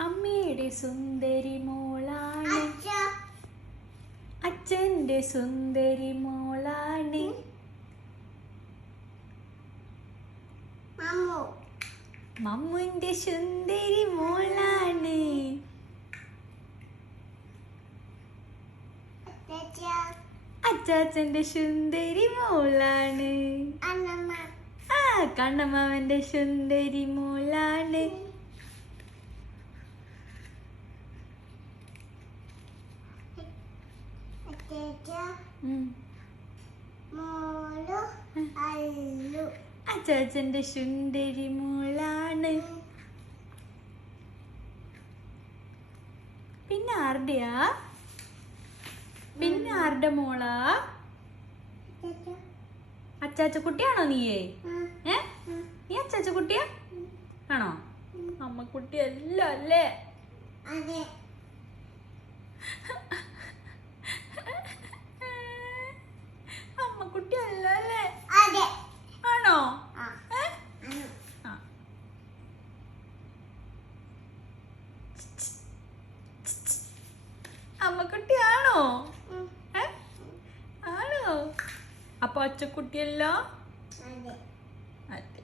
അമ്മയുടെ സുന്ദരി മോളാണ്. അച്ഛ. അച്ഛന്റെ സുന്ദരി മോളാണ്. മമ്മു. മമ്മുന്റെ സുന്ദരി മോളാണ്. അച്ചാച്ചന്റെ സുന്ദരി മോളാണ്. ആ കണ്ണമാവന്റെ സുന്ദരി മോളാണ് അച്ഛ ഉം. മോളു അല്ലു അച്ചാച്ചന്റെ സുന്ദരി മോളാണ്. പിന്നെ ആരുടെയാ? പിന്നെ ആരുടെ മോളാ? അച്ചാച്ച കുട്ടിയാണോ നീയേ? ഏ? നീ അച്ചാച്ച കുട്ടിയാ ആണോ? അമ്മ അല്ല അല്ലേ? അതെ അമ്മക്കുട്ടി അല്ല അല്ലേ അതെ ആണോ ആ ഏ? അന്നു ആ. അമ്മക്കുട്ടിയാണോ ആണോ? ആണോ? അപ്പൊ അച്ചക്കുട്ടിയല്ലോ അതെ.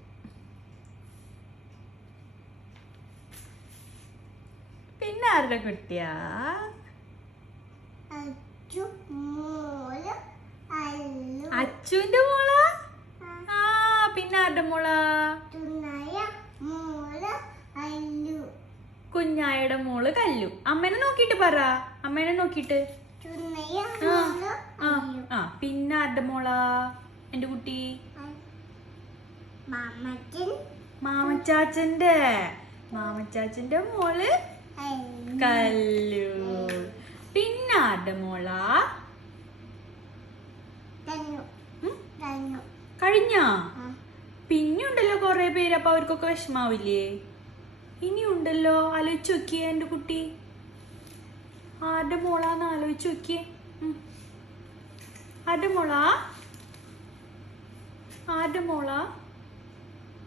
പിന്നെ ആരുടെ കുട്ടിയാ? അച്ചുവിന്റെ മോളാ? ആ. പിന്നെ ആരുടെ മോൾ അല്ലു കുഞ്ഞായുടെ മോൾ കല്ലു. അമ്മേനെ നോക്കിട്ട് പറ. അമ്മേനെ നോക്കിട്ട് ആ, പിന്നെ ആരുടെ മോളാ? എന്റെ കുട്ടി. മാമച്ചാച്ചന്റെ. മാമച്ചാച്ചന്റെ മോൾ കല്ലു. പിന്നെ ആരുടെ മോളാ? കഴിഞ്ഞ? പിന്നെ ഉണ്ടല്ലോ കൊറേ പേര് അപ്പൊ അവർക്കൊക്കെ വിഷമാവില്ലേ? ഇനിയുണ്ടല്ലോ. ആലോചിച്ച് നോക്കിയേ എന്റെ കുട്ടി. ആരുടെ മോളാന്ന് ആലോചിച്ച് നോക്കിയേ. ആരുടെ മോളാ? ആരുടെ മോളാ?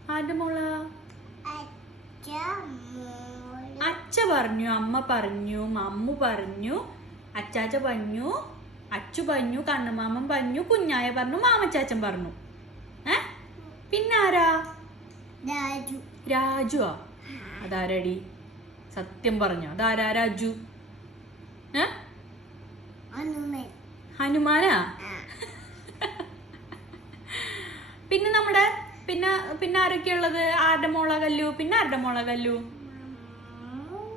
ആരുടെ മോളാ? അച്ഛ പറഞ്ഞു അമ്മ പറഞ്ഞു മമ്മു പറഞ്ഞു അച്ചാച്ച പറഞ്ഞു അച്ചു പറഞ്ഞു കണ്ണുമാമൻ പറഞ്ഞു കുഞ്ഞായ പറഞ്ഞു മാമച്ചാച്ചൻ പറഞ്ഞു. ഏ? പിന്നെ ആരാ? രാജു. രാജുവാ? അതാരടി? സത്യം പറഞ്ഞോ. അതാരാ രാജു? ഏ? ഹനുമാനാ? പിന്നെ നമ്മുടെ പിന്നെ പിന്നെ ആരൊക്കെയുള്ളത് ആരുടെ മോള കല്ലു? പിന്നെ ആരുടെ മോള കല്ലു?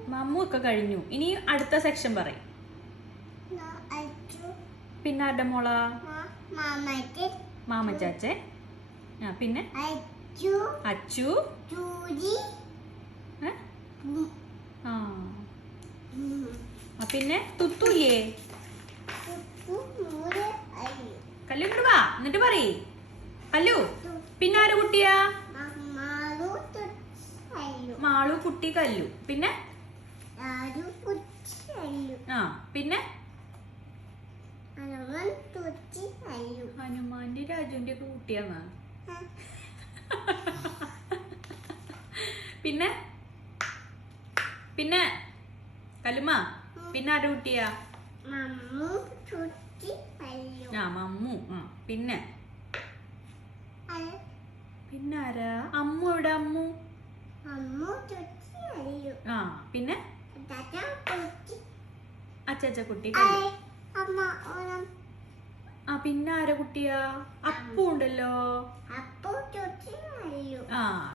മമ്മു ഒക്കെ കഴിഞ്ഞു. ഇനി അടുത്ത സെക്ഷൻ പറയും. പിന്നെ ആരുടെ മോള? മാമച്ചാച്ചേ ആ പിന്നെ? അച്ചു. അച്ചു. ആ. പിന്നെ തുത്തുല്ലേ? കല്ലു ഇങ്ങോട്ട് വാ എന്നിട്ട് പറയ്. കല്ലു പിന്നെ ആര് കുട്ടിയാ? മാളു കുട്ടി കല്ലു. പിന്നെ? ആ പിന്നെ? ഹനുമാന്റെ രാജുവിന്റെ ഒക്കെ കുട്ടിയാന്നാ. പിന്നെ? പിന്നെ കലുമ പിന്നെ ആരുടെ കുട്ടിയാ? ആ മമ്മു. ആ പിന്നെ? പിന്നെ ആരാ? അമ്മു എവിടെ അമ്മു? ആ പിന്നെ? അച്ചാച്ച കുട്ടി ആ പിന്നെ ആരാ കുട്ടിയാ? അപ്പു ഉണ്ടല്ലോ. ആ